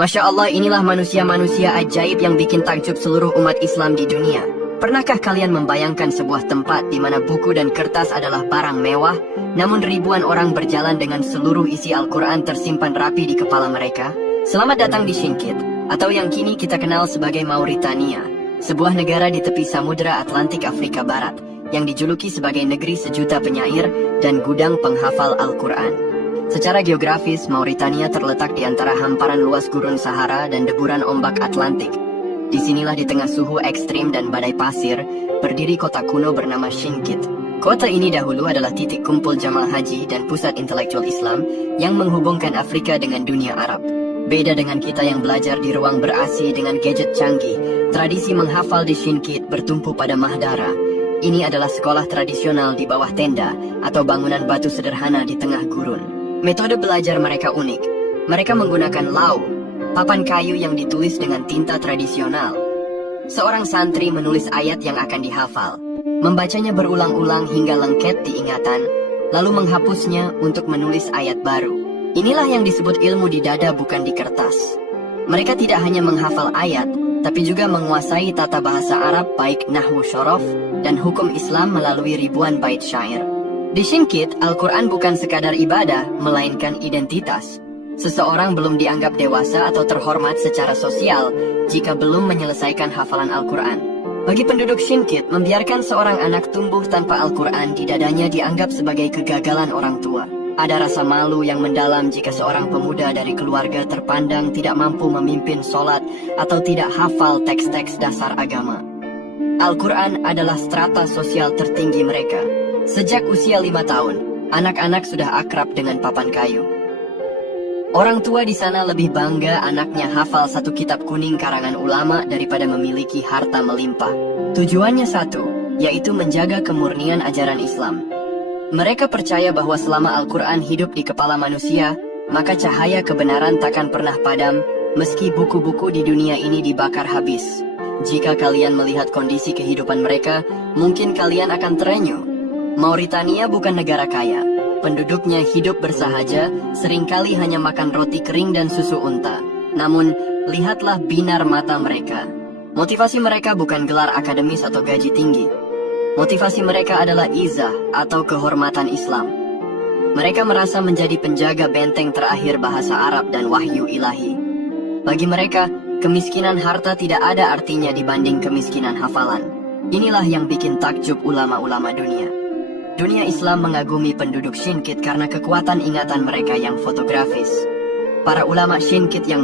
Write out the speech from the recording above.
Masya Allah, inilah manusia-manusia ajaib yang bikin takjub seluruh umat Islam di dunia. Pernahkah kalian membayangkan sebuah tempat di mana buku dan kertas adalah barang mewah, namun ribuan orang berjalan dengan seluruh isi Al-Quran tersimpan rapi di kepala mereka? Selamat datang di Syinkit, atau yang kini kita kenal sebagai Mauritania, sebuah negara di tepi Samudra Atlantik Afrika Barat, yang dijuluki sebagai negeri sejuta penyair dan gudang penghafal Al-Quran. Secara geografis, Mauritania terletak di antara hamparan luas gurun Sahara dan deburan ombak Atlantik. Disinilah di tengah suhu ekstrim dan badai pasir, berdiri kota kuno bernama Syinkit. Kota ini dahulu adalah titik kumpul jamaah haji dan pusat intelektual Islam yang menghubungkan Afrika dengan dunia Arab. Beda dengan kita yang belajar di ruang ber-AC dengan gadget canggih, tradisi menghafal di Syinkit bertumpu pada Mahdara. Ini adalah sekolah tradisional di bawah tenda atau bangunan batu sederhana di tengah gurun. Metode belajar mereka unik. Mereka menggunakan lau, papan kayu yang ditulis dengan tinta tradisional. Seorang santri menulis ayat yang akan dihafal, membacanya berulang-ulang hingga lengket di ingatan, lalu menghapusnya untuk menulis ayat baru. Inilah yang disebut ilmu di dada, bukan di kertas. Mereka tidak hanya menghafal ayat, tapi juga menguasai tata bahasa Arab baik nahwu syaraf dan hukum Islam melalui ribuan bait syair. Di Syinkit, Al-Quran bukan sekadar ibadah, melainkan identitas. Seseorang belum dianggap dewasa atau terhormat secara sosial jika belum menyelesaikan hafalan Al-Quran. Bagi penduduk Syinkit, membiarkan seorang anak tumbuh tanpa Al-Quran di dadanya dianggap sebagai kegagalan orang tua. Ada rasa malu yang mendalam jika seorang pemuda dari keluarga terpandang tidak mampu memimpin sholat atau tidak hafal teks-teks dasar agama. Al-Quran adalah strata sosial tertinggi mereka. Sejak usia 5 tahun, anak-anak sudah akrab dengan papan kayu. Orang tua di sana lebih bangga anaknya hafal satu kitab kuning karangan ulama daripada memiliki harta melimpah. Tujuannya satu, yaitu menjaga kemurnian ajaran Islam. Mereka percaya bahwa selama Al-Quran hidup di kepala manusia, maka cahaya kebenaran takkan pernah padam, meski buku-buku di dunia ini dibakar habis. Jika kalian melihat kondisi kehidupan mereka, mungkin kalian akan terenyuh. Mauritania bukan negara kaya. Penduduknya hidup bersahaja, seringkali hanya makan roti kering dan susu unta. Namun, lihatlah binar mata mereka. Motivasi mereka bukan gelar akademis atau gaji tinggi. Motivasi mereka adalah izah atau kehormatan Islam. Mereka merasa menjadi penjaga benteng terakhir bahasa Arab dan wahyu ilahi. Bagi mereka, kemiskinan harta tidak ada artinya dibanding kemiskinan hafalan. Inilah yang bikin takjub ulama-ulama dunia. Dunia Islam mengagumi penduduk Syinkit karena kekuatan ingatan mereka yang fotografis. Para ulama Syinkit yang